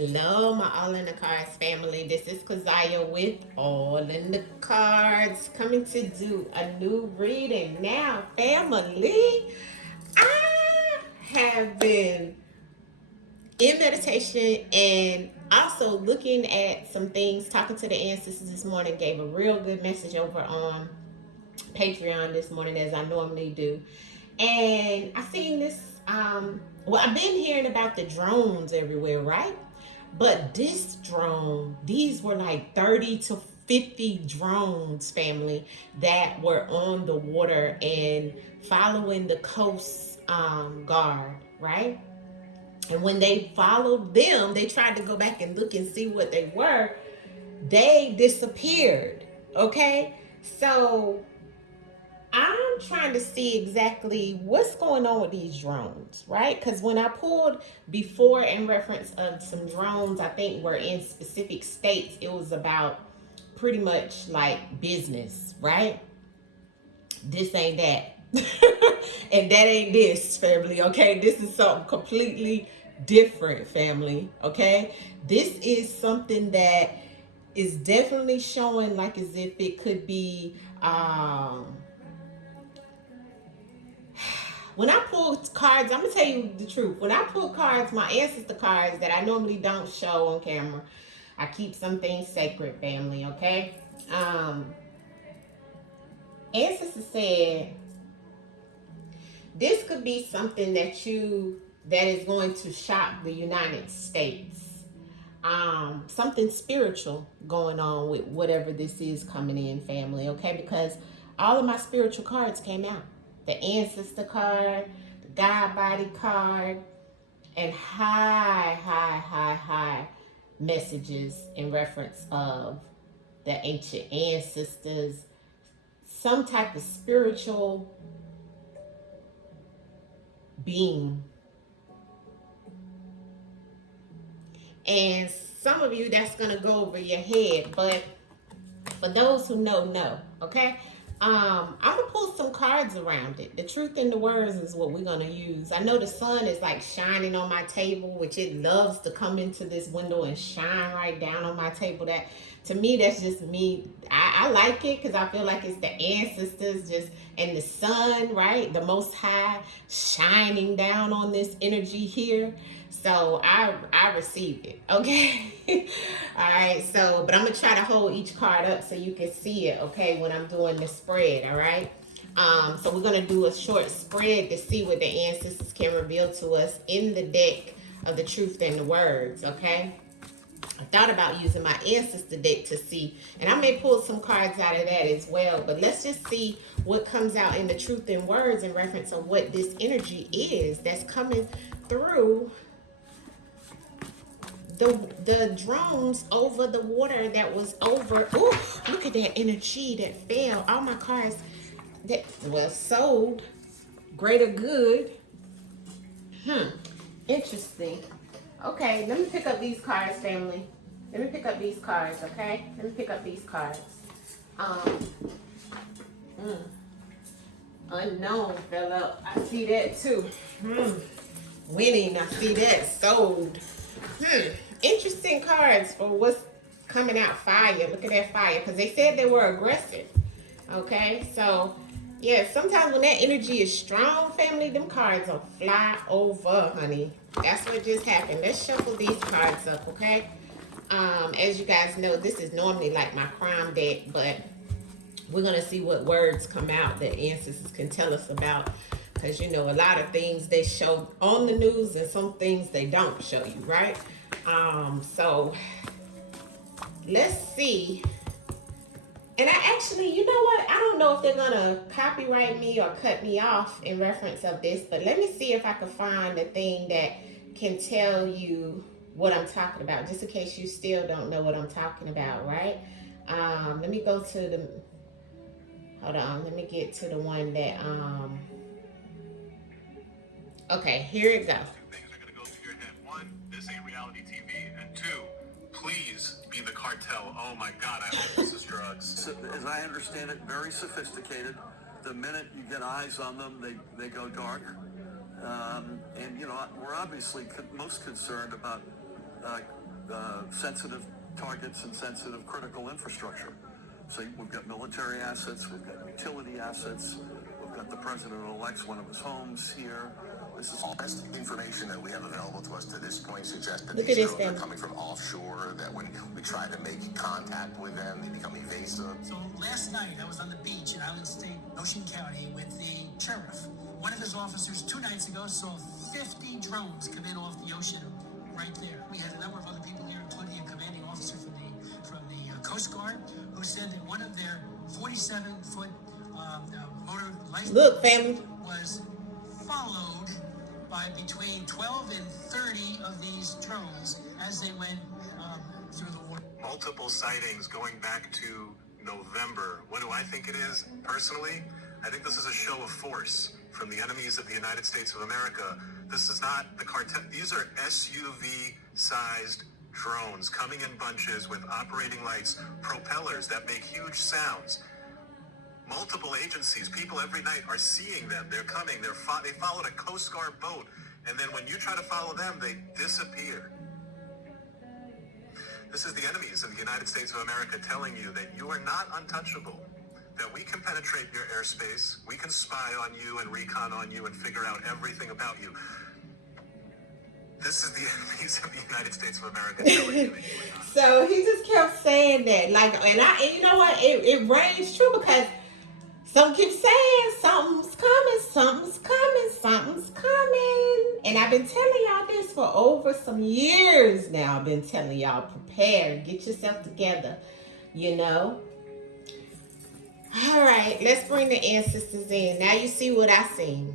Hello, my All in the Cards family. This is Kazaya with All in the Cards, coming to do a new reading. Now, family, I have been in meditation and also looking at some things, talking to the ancestors this morning. Gave a real good message over on Patreon this morning, as I normally do. And I seen this. Well, I've been hearing about the drones everywhere, right? But this drone, these were like 30 to 50 drones, family, that were on the water and following the coast guard, right? And when they followed them, they tried to go back and look and see what they were. They disappeared. Okay. So I'm trying to see exactly what's going on with these drones, right? Because when I pulled before in reference of some drones, I think were in specific states, it was about pretty much like business, right? This ain't that. And that ain't this, family, okay? This is something completely different, family, okay? This is something that is definitely showing like as if it could be when I pull cards, I'm gonna tell you the truth. When I pull cards, my ancestor cards that I normally don't show on camera, I keep some things sacred, family. Okay. Ancestor said this could be something that is going to shock the United States. Something spiritual going on with whatever this is coming in, family. Okay, because all of my spiritual cards came out. The ancestor card, the God body card, and high messages in reference of the ancient ancestors, some type of spiritual being. And some of you, that's going to go over your head, but for those who know, okay? I'm gonna pull some cards around it. The truth in the words is what we're gonna use. I know the sun is like shining on my table, which it loves to come into this window and shine right down on my table. That to me, that's just me. I like it because I feel like it's the ancestors just and the sun, right? The Most High shining down on this energy here. So I received it. Okay. All right. So, but I'm gonna try to hold each card up so you can see it. Okay, when I'm doing the spread. All right. So we're gonna do a short spread to see what the ancestors can reveal to us in the deck of the truth and the words. Okay. I thought about using my ancestor deck to see, and I may pull some cards out of that as well. But let's just see what comes out in the truth and words in reference of what this energy is that's coming through the drones over the water that was over. Oh, look at that energy that fell. All my cards that was sold. Greater good. Interesting. Okay, let me pick up these cards, family. Let me pick up these cards, okay? Let me pick up these cards. Unknown fell out. I see that too. Winning, I see that. Sold. Interesting cards for what's coming out. Fire. Look at that fire. Because they said they were aggressive. Okay, so yeah, sometimes when that energy is strong, family, them cards will fly over, honey. That's what just happened. Let's shuffle these cards up, okay? As you guys know, this is normally like my crime deck, but we're gonna see what words come out that ancestors can tell us about. Because you know, a lot of things they show on the news and some things they don't show you, right? So let's see. And I actually, you know what? I don't know if they're gonna copyright me or cut me off in reference of this, but let me see if I can find a thing that can tell you what I'm talking about, just in case you still don't know what I'm talking about, right? Let me go to the, hold on, let me get to the one that, okay, here it goes. Things are gonna go through your head. One, this ain't reality TV, and two, please be the cartel. Oh my God, I hope this is drugs. As I understand it, very sophisticated. The minute you get eyes on them, they go dark. And you know, we're obviously most concerned about sensitive targets and sensitive critical infrastructure. So we've got military assets, we've got utility assets, we've got the president-elect's one of his homes here. This is all best information that we have available to us to this point suggests that Look at these this drones are thing. coming from offshore, that when we try to make contact with them, they become evasive. So last night I was on the beach in Island State, Ocean County with the sheriff. One of his officers 2 nights ago saw 50 drones come in off the ocean right there. We had a number of other people here, including a commanding officer from the Coast Guard, who said that one of their 47-foot motor life Look, family. was followed by between 12 and 30 of these drones as they went through the water. Multiple sightings going back to November. What do I think it is? Personally, I think this is a show of force from the enemies of the United States of America. This is not the cartel. These are SUV-sized drones coming in bunches with operating lights, propellers that make huge sounds. Multiple agencies, people every night are seeing them. They're coming. They followed a Coast Guard boat, and then when you try to follow them, they disappear. This is the enemies of the United States of America telling you that you are not untouchable, that we can penetrate your airspace, we can spy on you and recon on you and figure out everything about you. This is the enemies of the United States of America telling you that you are not. So he just kept saying that, like, and you know what? It rings true because some keep saying something's coming, something's coming, something's coming. And I've been telling y'all this for over some years now. I've been telling y'all, prepare, get yourself together, you know. All right, let's bring the ancestors in. Now you see what I seen.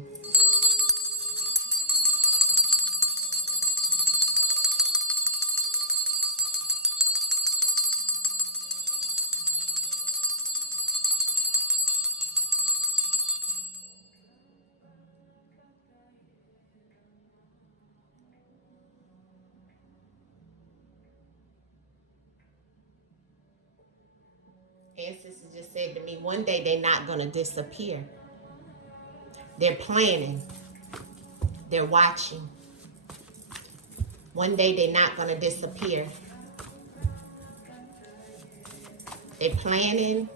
Ancestors just said to me, one day they're not going to disappear. They're planning. They're watching. One day they're not going to disappear. They're planning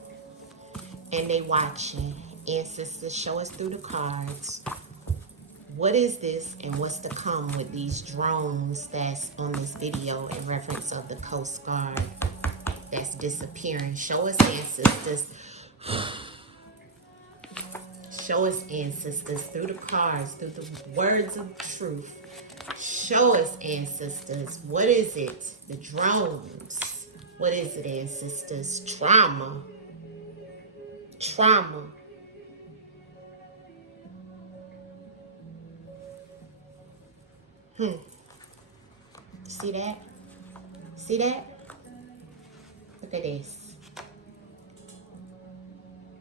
and they watching. Ancestors, show us through the cards. What is this and what's to come with these drones that's on this video in reference of the Coast Guard that's disappearing? Show us, ancestors. Show us, ancestors, through the cards, through the words of truth. Show us, ancestors. What is it? The drones. What is it, ancestors? Trauma. Trauma. See that? See that? Look at this.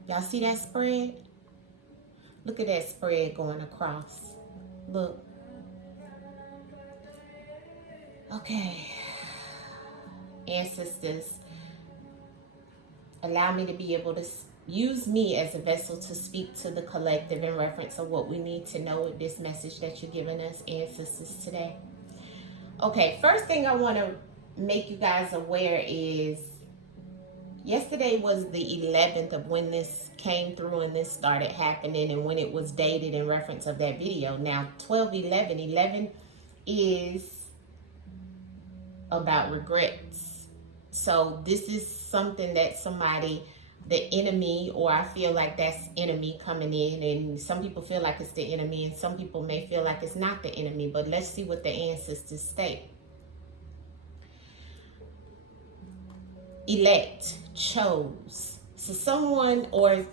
Y'all see that spread? Look at that spread going across. Look. Okay. Ancestors, allow me to be able to use me as a vessel to speak to the collective in reference of what we need to know with this message that you're giving us, ancestors, today. Okay, first thing I want to make you guys aware is yesterday was the 11th of when this came through and this started happening and when it was dated in reference of that video. Now, 12/11, 11 is about regrets. So this is something that somebody, the enemy, or I feel like that's enemy coming in, and some people feel like it's the enemy and some people may feel like it's not the enemy, but let's see what the ancestors state. Elect, chose. So someone or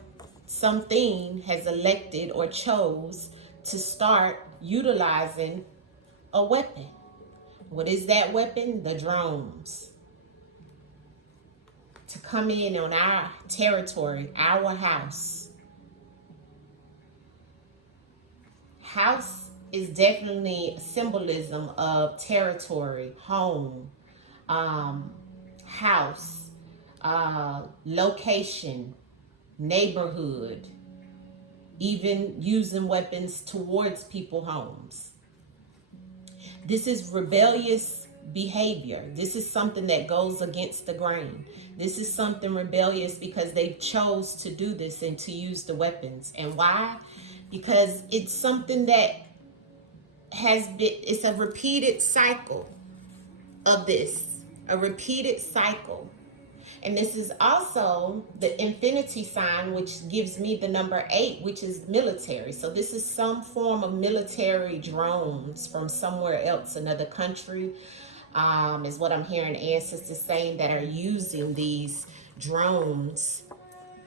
something has elected or chose to start utilizing a weapon. What is that weapon? The drones. To come in on our territory, our house. House is definitely a symbolism of territory, home, house, location, neighborhood, even using weapons towards people's homes. This is rebellious behavior. This is something that goes against the grain. This is something rebellious because they chose to do this and to use the weapons. And why? Because it's something that it's a repeated cycle of this, a repeated cycle. And this is also the infinity sign, which gives me the number 8, which is military. So this is some form of military drones from somewhere else, another country, is what I'm hearing ancestors saying, that are using these drones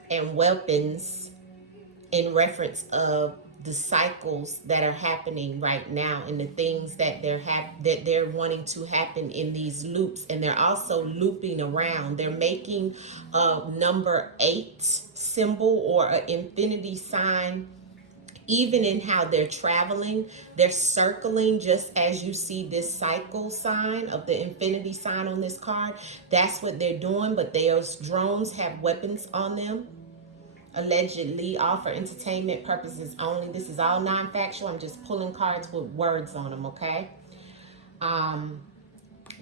and weapons in reference of the cycles that are happening right now and the things that they're wanting to happen in these loops. And they're also looping around. They're making a number 8 symbol or an infinity sign. Even in how they're traveling, they're circling, just as you see this cycle sign of the infinity sign on this card. That's what they're doing. But those drones have weapons on them, allegedly, all for entertainment purposes only. This is all non-factual. I'm just pulling cards with words on them, okay?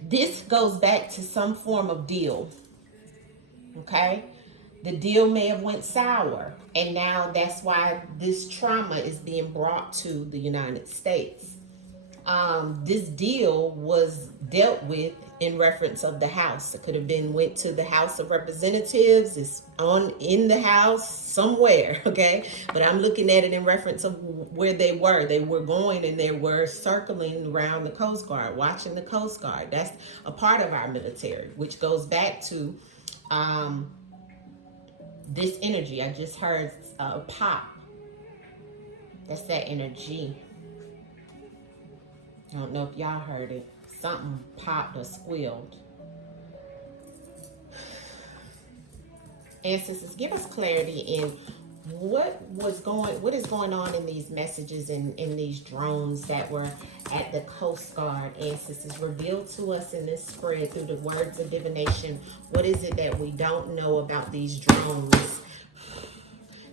This goes back to some form of deal, okay? The deal may have went sour, and now that's why this trauma is being brought to the United States. This deal was dealt with in reference of the House. It could have been went to the House of Representatives. It's in the House somewhere, okay? But I'm looking at it in reference of where they were. They were going and they were circling around the Coast Guard, watching the Coast Guard. That's a part of our military, which goes back to this energy. I just heard a pop. That's that energy. I don't know if y'all heard it. Something popped or squealed. Ancestors, give us clarity in what is going on in these messages and in these drones that were at the Coast Guard. Ancestors, reveal to us in this spread through the words of divination. What is it that we don't know about these drones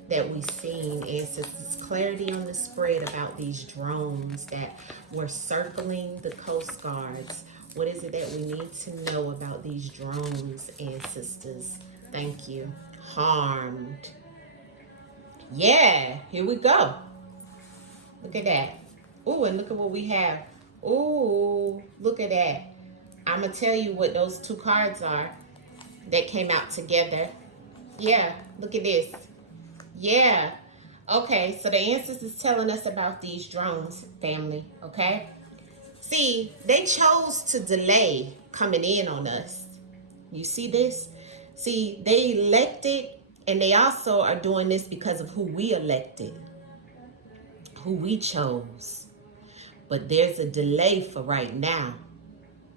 that we've seen? Ancestors, clarity on the spread about these drones that were circling the Coast Guards. What is it that we need to know about these drones, ancestors? Thank you. Harmed. Yeah, here we go. Look at that. Ooh, and look at what we have. Ooh, look at that. I'm going to tell you what those 2 cards are that came out together. Yeah, look at this. Yeah. Okay, so the ancestors is telling us about these drones, family, okay? See, they chose to delay coming in on us. You see this? See, they elected, and they also are doing this because of who we elected, who we chose. But there's a delay for right now.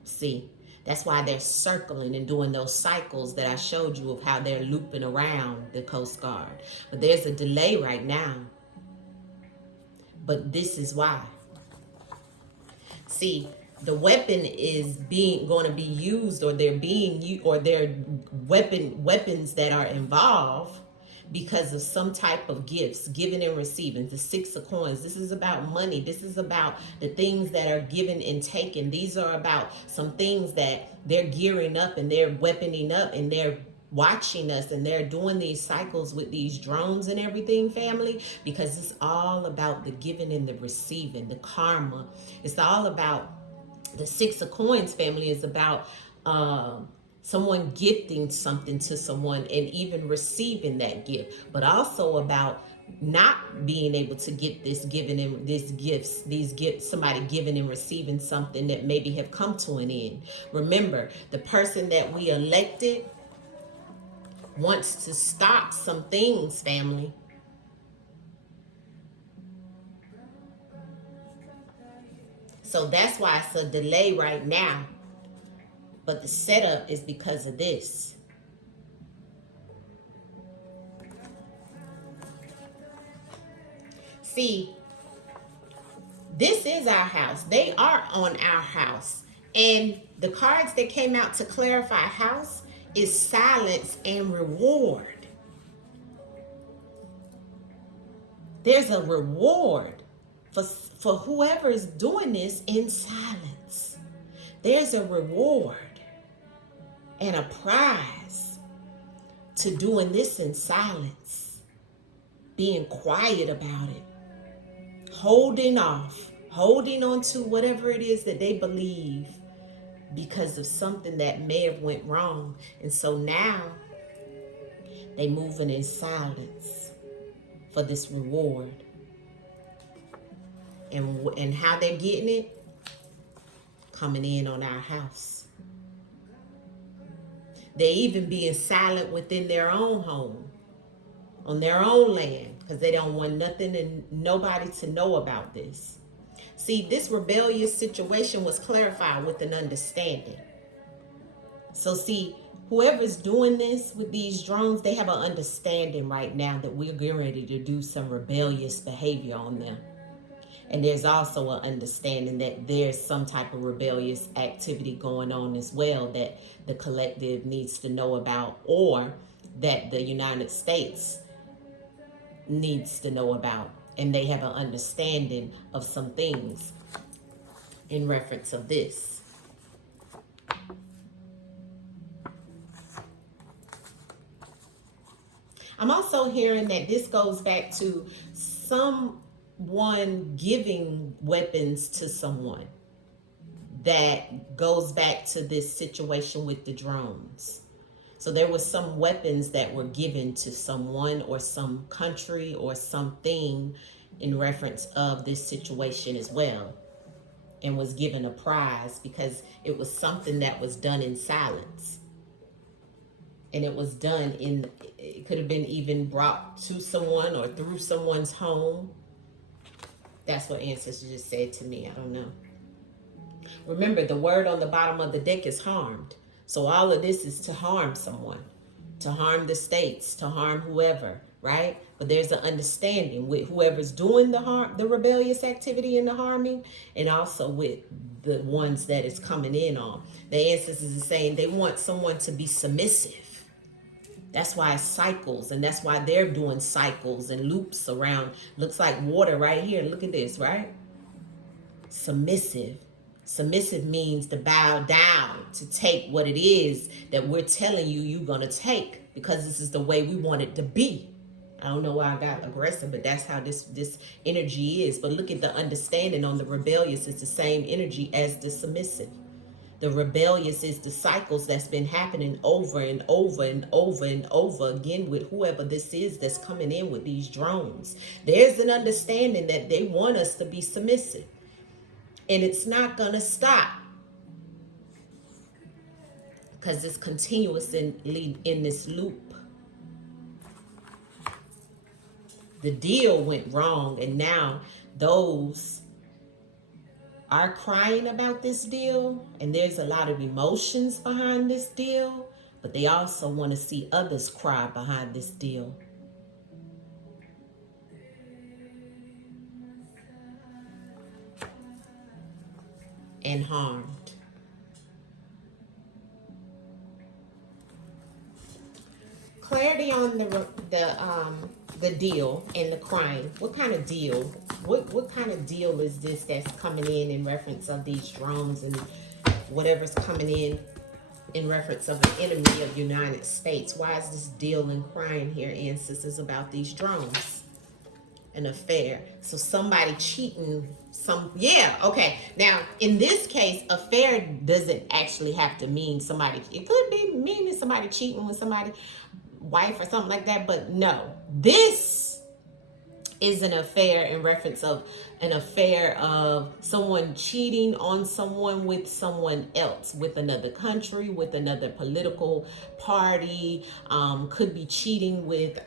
See, that's why they're circling and doing those cycles that I showed you of how they're looping around the Coast Guard. But there's a delay right now. But this is why. See, the weapon is going to be used, or they're being used, or they're weapons that are involved because of some type of gifts, giving and receiving. The 6 of coins. This is about money. This is about the things that are given and taken. These are about some things that they're gearing up and they're weaponing up and they're watching us, and they're doing these cycles with these drones and everything, family, because it's all about the giving and the receiving, the karma. It's all about the 6 of coins, family, is about someone gifting something to someone and even receiving that gift, but also about not being able to get this given and these gifts, somebody giving and receiving something that maybe have come to an end. Remember, the person that we elected wants to stop some things, family. So that's why it's a delay right now. But the setup is because of this. See, this is our house. They are on our house. And the cards that came out to clarify house is silence and reward. There's a reward for whoever is doing this in silence. there's a reward and a prize to doing this in silence, being quiet about it, holding off, holding on to whatever it is that they believe because of something that may have went wrong. And so now they moving in silence for this reward. And how they're getting it? Coming in on our house. They even being silent within their own home, on their own land, because they don't want nothing and nobody to know about this. See, this rebellious situation was clarified with an understanding. So see, whoever's doing this with these drones, they have an understanding right now that we're getting ready to do some rebellious behavior on them. And there's also an understanding that there's some type of rebellious activity going on as well that the collective needs to know about, or that the United States needs to know about. And they have an understanding of some things in reference of this. I'm also hearing that this goes back to someone giving weapons to someone. That goes back to this situation with the drones. So there was some weapons that were given to someone or some country or something in reference of this situation as well, and was given a prize because it was something that was done in silence. And it was done it could have been even brought to someone or through someone's home. That's what ancestors just said to me. I don't know. Remember, the word on the bottom of the deck is harmed. So all of this is to harm someone, to harm the states, to harm whoever, right? But there's an understanding with whoever's doing the rebellious activity and the harming, and also with the ones that is coming in on. The ancestors are saying they want someone to be submissive. That's why it's cycles, and that's why they're doing cycles and loops around. Looks like water right here. Look at this, right? Submissive. Submissive means to bow down, to take what it is that we're telling you you're going to take, because this is the way we want it to be. I don't know why I got aggressive, but that's how this energy is. But look at the understanding on the rebellious. It's the same energy as the submissive. The rebellious is the cycles that's been happening over and over and over and over again with whoever this is that's coming in with these drones. There's an understanding that they want us to be submissive. And it's not going to stop, because it's continuous in this loop. The deal went wrong, and now those are crying about this deal, and there's a lot of emotions behind this deal, but they also want to see others cry behind this deal. And harmed. Clarity on the deal and the crying. What kind of deal? What kind of deal is this that's coming in reference of these drones and whatever's coming in reference of an enemy of the United States? Why is this deal and crying here, ancestors, about these drones? An affair. So somebody cheating okay. Now, in this case, affair doesn't actually have to mean somebody. It could be meaning somebody cheating with somebody's wife or something like that, but no. This is an affair in reference of an affair of someone cheating on someone with someone else, with another country, with another political party, could be cheating with,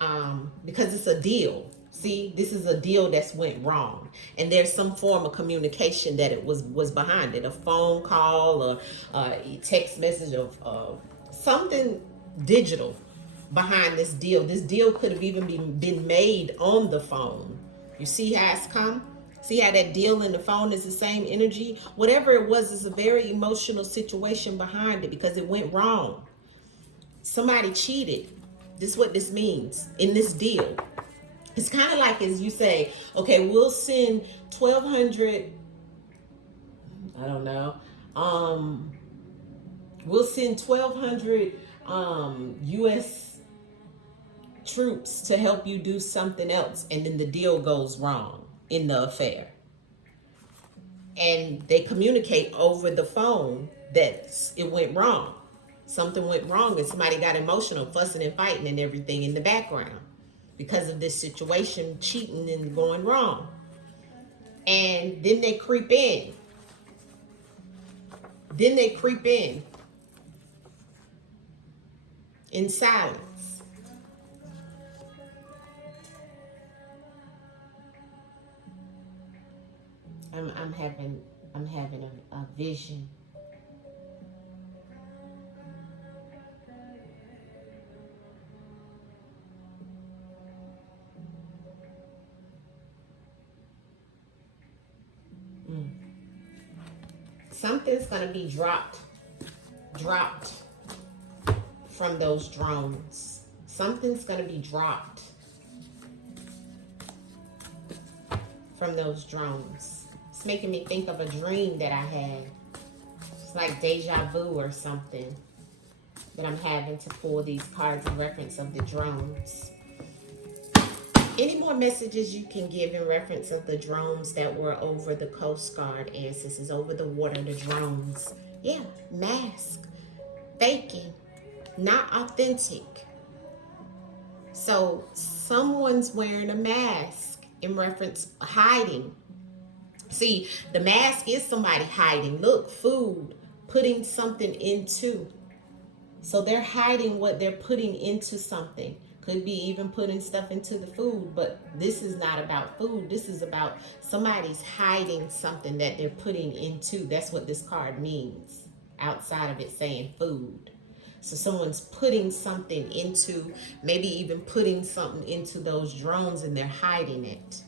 because it's a deal. See, this is a deal that's went wrong, and there's some form of communication that it was behind it, a phone call or a text message of something digital behind this deal. This deal could have even been made on the phone. You see how it's come? See how that deal in the phone is the same energy? Whatever it was, is a very emotional situation behind it because it went wrong. Somebody cheated. This is what this means in this deal. It's kind of like as you say, okay, we'll send 1,200, I don't know, We'll send 1,200 U.S. troops to help you do something else, and then the deal goes wrong in the affair. And they communicate over the phone that it went wrong. Something went wrong, and somebody got emotional, fussing and fighting and everything in the background because of this situation, cheating and going wrong. And then they creep in. In silence. I'm having a vision. Something's gonna be dropped from those drones. Something's gonna be dropped from those drones. It's making me think of a dream that I had. It's like deja vu or something that I'm having to pull these cards in reference of the drones. Any more messages you can give in reference of the drones that were over the Coast Guard ancestors, over the water, the drones? Yeah, mask, faking, not authentic. So someone's wearing a mask in reference hiding. See, the mask is somebody hiding. Look, food, putting something into. So they're hiding what they're putting into something. Could be even putting stuff into the food, but this is not about food. This is about somebody's hiding something that they're putting into. That's what this card means, outside of it saying food. So someone's putting something into, maybe even putting something into those drones, and they're hiding it.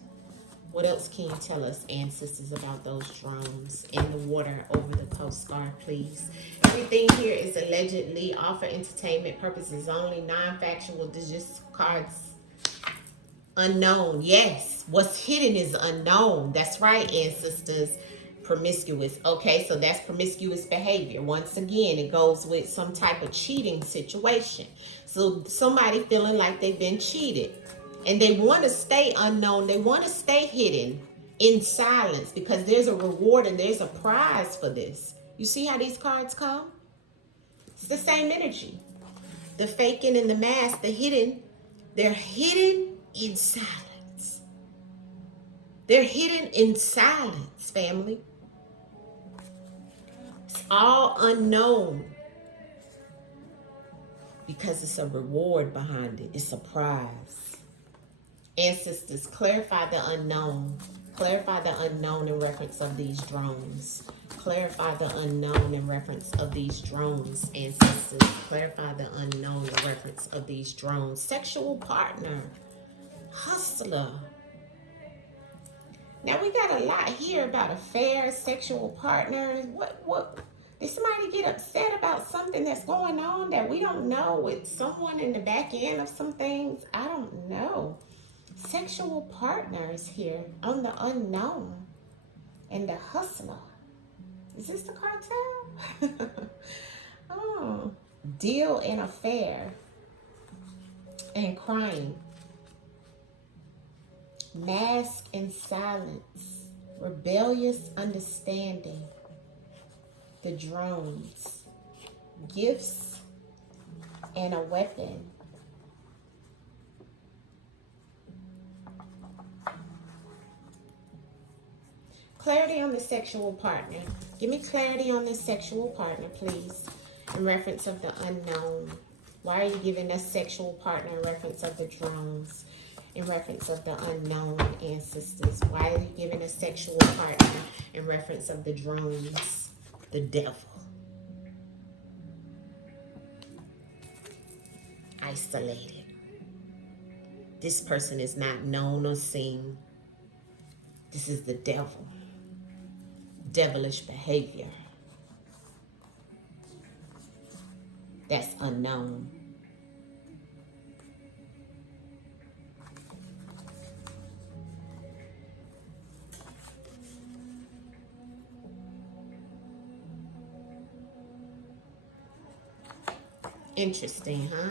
What else can you tell us, ancestors, about those drones in the water over the Coast Guard, please? Everything here is allegedly all for entertainment purposes only, non-factual, just cards. Unknown, yes. What's hidden is unknown. That's right, ancestors. Promiscuous. Okay, so that's promiscuous behavior. Once again, it goes with some type of cheating situation. So somebody feeling like they've been cheated. And they want to stay unknown. They want to stay hidden in silence because there's a reward and there's a prize for this. You see how these cards come? It's the same energy. The faking and the mask, the hidden, they're hidden in silence. They're hidden in silence, family. It's all unknown because it's a reward behind it. It's a prize. Ancestors, clarify the unknown. Clarify the unknown in reference of these drones. Clarify the unknown in reference of these drones, ancestors. Clarify the unknown in reference of these drones. Sexual partner. Hustler. Now we got a lot here about affairs, sexual partners. What? Did somebody get upset about something that's going on that we don't know with someone in the back end of some things? I don't know. Sexual partners here on the unknown and the hustler. Is this the cartel? Oh, deal and affair and crying. Mask and silence. Rebellious understanding. The drones. Gifts and a weapon. Clarity on the sexual partner. Give me clarity on the sexual partner, please, in reference of the unknown. Why are you giving us sexual partner in reference of the drones? In reference of the unknown, ancestors. Why are you giving us sexual partner in reference of the drones? The devil. Isolated. This person is not known or seen. This is the devil. Devilish behavior. That's unknown. Interesting, huh?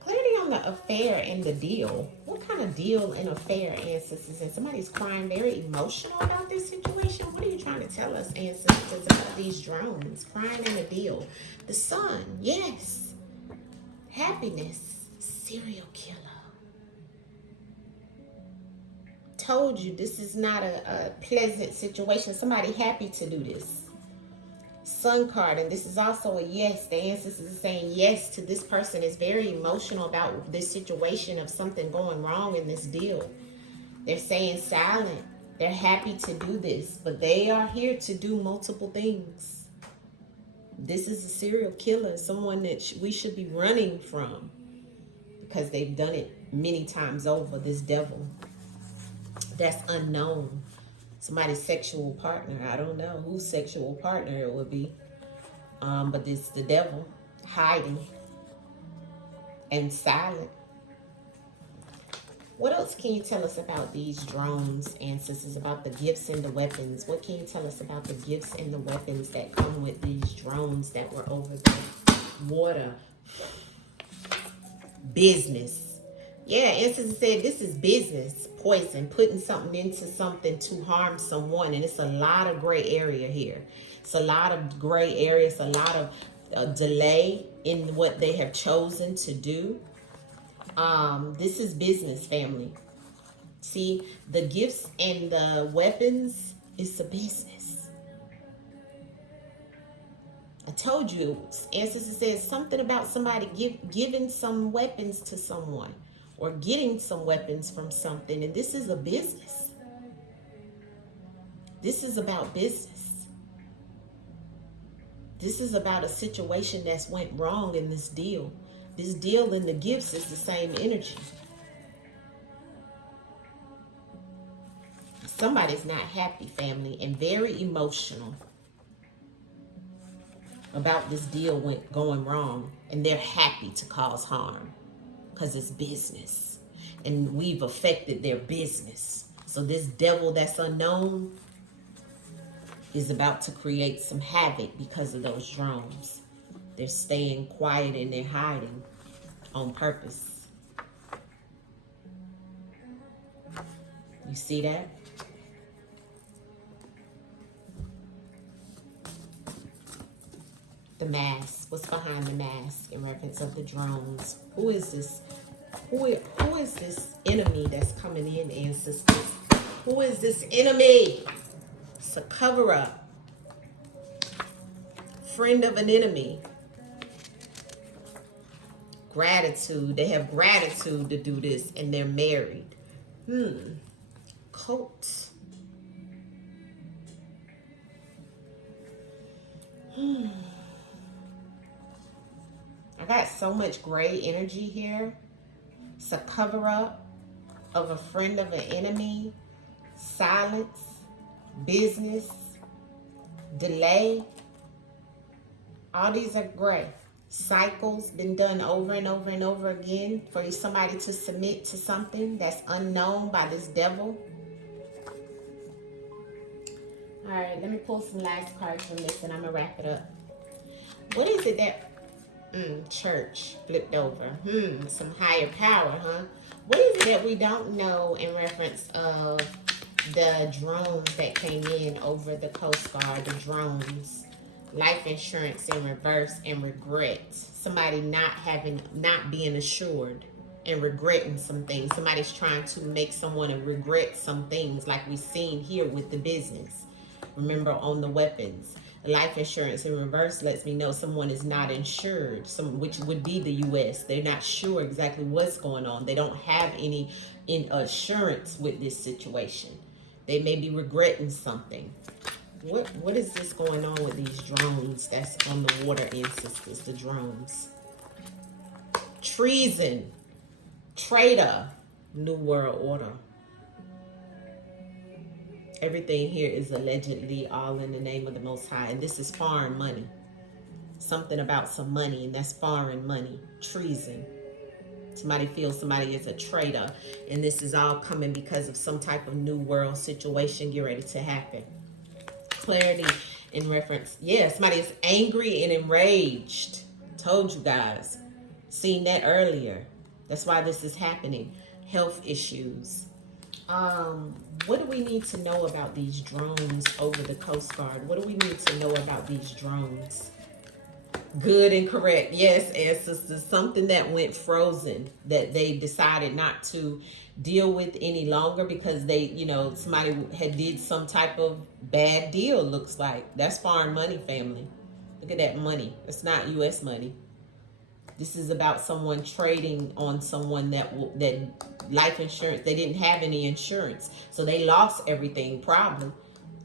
Clarity on the affair and the deal. What kind of deal and affair, ancestors? And somebody's crying, very emotional about this situation. What are you trying to tell us, ancestors, about these drones? Crying in a deal. The sun, yes. Happiness, serial killer. Told you this is not a pleasant situation. Somebody happy to do this. Sun card, and this is also a yes. The ancestors are saying yes to this person is very emotional about this situation of something going wrong in this deal. They're saying silent. They're happy to do this, but they are here to do multiple things. This is a serial killer, someone that we should be running from because they've done it many times over. This devil that's unknown. Somebody's sexual partner. I don't know whose sexual partner it would be. But it's the devil hiding and silent. What else can you tell us about these drones, ancestors, about the gifts and the weapons? What can you tell us about the gifts and the weapons that come with these drones that were over the water? Business. Yeah, ancestors said this is business. Poison, putting something into something to harm someone, and it's a lot of gray area here. It's a lot of gray areas, a lot of delay in what they have chosen to do. This is business, family. See, the gifts and the weapons, it's a business. I told you, ancestor says something about somebody giving some weapons to someone, or getting some weapons from something. And this is a business. This is about business. This is about a situation that's went wrong in this deal. This deal and the gifts is the same energy. Somebody's not happy, family, and very emotional about this deal going wrong. And they're happy to cause harm. Because it's business. And we've affected their business. So this devil that's unknown is about to create some havoc because of those drones. They're staying quiet and they're hiding on purpose. You see that? The mask. What's behind the mask in reference of the drones? Who is this? Who is this enemy that's coming in, ancestors? Who is this enemy? It's a cover-up. Friend of an enemy. Gratitude. They have gratitude to do this, and they're married. Cult. I got so much gray energy here. It's a cover-up of a friend of an enemy. Silence. Business. Delay. All these are gray. Cycles been done over and over and over again for somebody to submit to something that's unknown by this devil. All right, let me pull some last cards from this and I'm going to wrap it up. What is it that... church flipped over. Some higher power, huh? What is it that we don't know in reference of the drones that came in over the Coast Guard? The drones, life insurance in reverse, and regret. Somebody not being assured and regretting some things. Somebody's trying to make someone regret some things, like we've seen here with the business. Remember, on the weapons. Life insurance in reverse lets me know someone is not insured, which would be the U.S. They're not sure exactly what's going on. They don't have any assurance with this situation. They may be regretting something. What is this going on with these drones that's on the water, ancestors? The drones. Treason. Traitor. New World Order. Everything here is allegedly all in the name of the Most High. And this is foreign money. Something about some money, and that's foreign money. Treason. Somebody feels somebody is a traitor. And this is all coming because of some type of new world situation get ready to happen. Clarity in reference. Yeah, somebody is angry and enraged. Told you guys. Seen that earlier. That's why this is happening. Health issues. What do we need to know about these drones over the Coast Guard? What do we need to know about these drones? Good and correct. Yes, ancestors. Something that went frozen that they decided not to deal with any longer because they, somebody had did some type of bad deal, looks like. That's foreign money, family. Look at that money. It's not U.S. money. This is about someone trading on someone that life insurance. They didn't have any insurance, so they lost everything probably,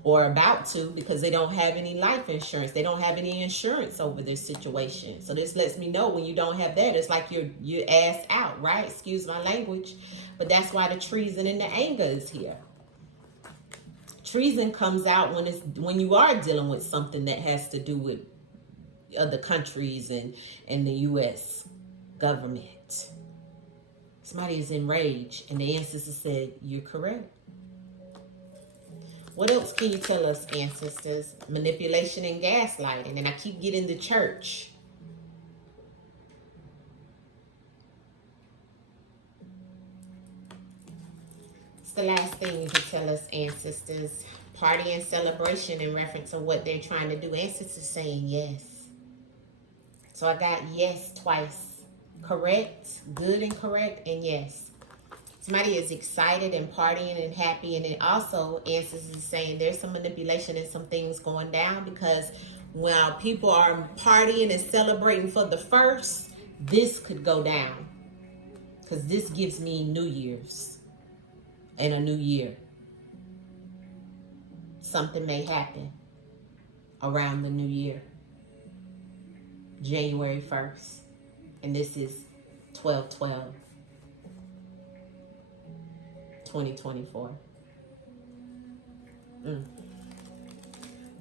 or about to, because they don't have any life insurance. They don't have any insurance over this situation. So this lets me know when you don't have that, it's like you're ass out, right? Excuse my language, but that's why the treason and the anger is here. Treason comes out when you are dealing with something that has to do with other countries and the U.S. government. Somebody is enraged, and the ancestor said, "You're correct." What else can you tell us, ancestors? Manipulation and gaslighting, and I keep getting the church. It's the last thing you can tell us, ancestors. Party and celebration in reference to what they're trying to do. Ancestors saying yes. So I got yes twice. Correct, good and correct, and yes. Somebody is excited and partying and happy, and then also ancestors is saying there's some manipulation and some things going down, because while people are partying and celebrating for the first, this could go down, because this gives me New Year's and a new year. Something may happen around the new year. January 1st, and this is 12/12, 2024.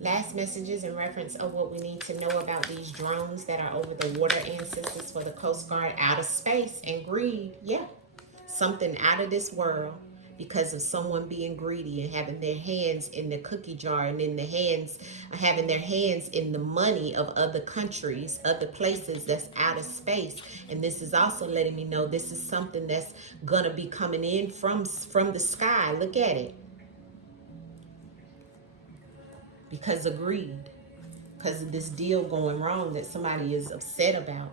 Last messages in reference of what we need to know about these drones that are over the water, ancestors, for the Coast Guard. Outer space and greed. Yeah, something out of this world, because of someone being greedy and having their hands in the cookie jar, and in having their hands in the money of other countries, other places that's out of space. And this is also letting me know this is something that's gonna be coming in from the sky. Look at it. Because of greed, because of this deal going wrong that somebody is upset about.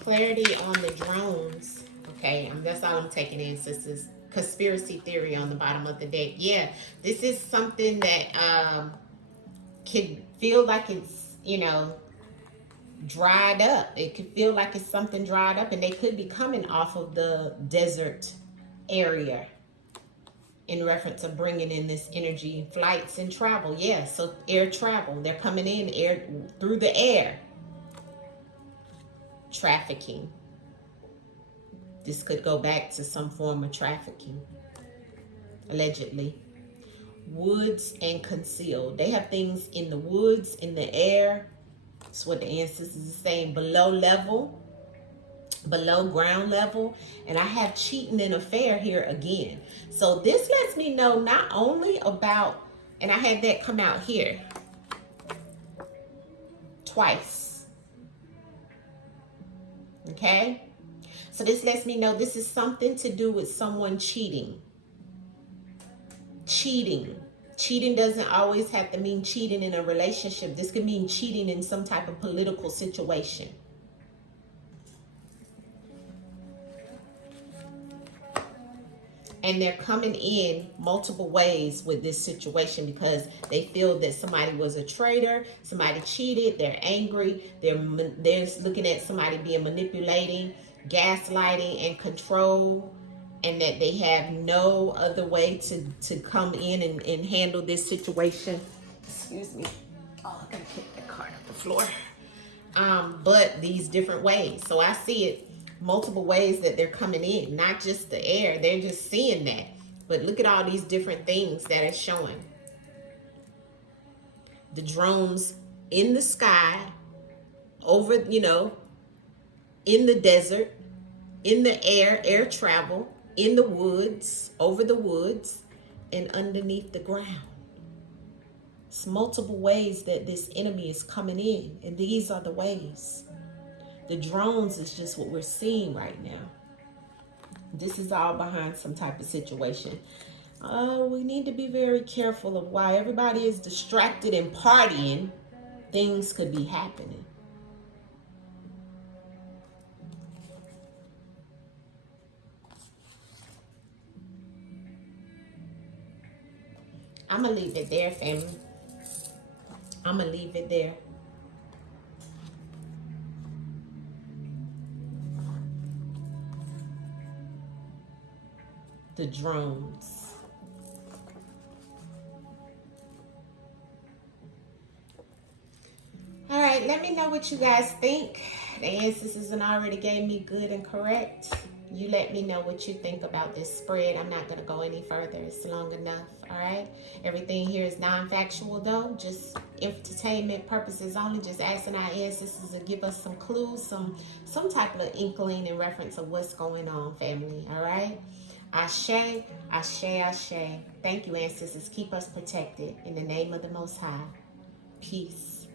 Clarity on the drones. Okay, that's all I'm taking in, sisters. Conspiracy theory on the bottom of the deck. Yeah, this is something that can feel like it's, dried up. It could feel like it's something dried up, and they could be coming off of the desert area in reference to bringing in this energy, flights and travel. Yeah, so air travel. They're coming in through the air. Trafficking. This could go back to some form of trafficking, allegedly. Woods and concealed. They have things in the woods, in the air. That's what the ancestors are saying. Below level, below ground level. And I have cheating and affair here again. So this lets me know not only about, and I had that come out here twice. Okay, so this lets me know this is something to do with someone cheating. Cheating doesn't always have to mean cheating in a relationship. This could mean cheating in some type of political situation. And they're coming in multiple ways with this situation, because they feel that somebody was a traitor, somebody cheated, they're angry, they're looking at somebody being manipulating, gaslighting, and control, and that they have no other way to come in and handle this situation. Excuse me. Oh, I gotta kick that card off the floor. But these different ways. So I see it multiple ways that they're coming in, not just the air. They're just seeing that. But look at all these different things that it's showing. The drones in the sky, over, in the desert, in the air travel, in the woods, over the woods, and underneath the ground. It's multiple ways that this enemy is coming in, and these are the ways. The drones is just what we're seeing right now. This is all behind some type of situation. We need to be very careful of why everybody is distracted and partying. Things could be happening. I'm going to leave it there, family. I'm going to leave it there. The drones. All right, let me know what you guys think. The ancestors already gave me good and correct. You let me know what you think about this spread. I'm not going to go any further. It's long enough, all right? Everything here is non-factual, though. Just entertainment purposes only. Just asking our ancestors to give us some clues, some type of inkling in reference of what's going on, family, all right? Ashe, ashe, ashe. Thank you, ancestors. Keep us protected. In the name of the Most High. Peace.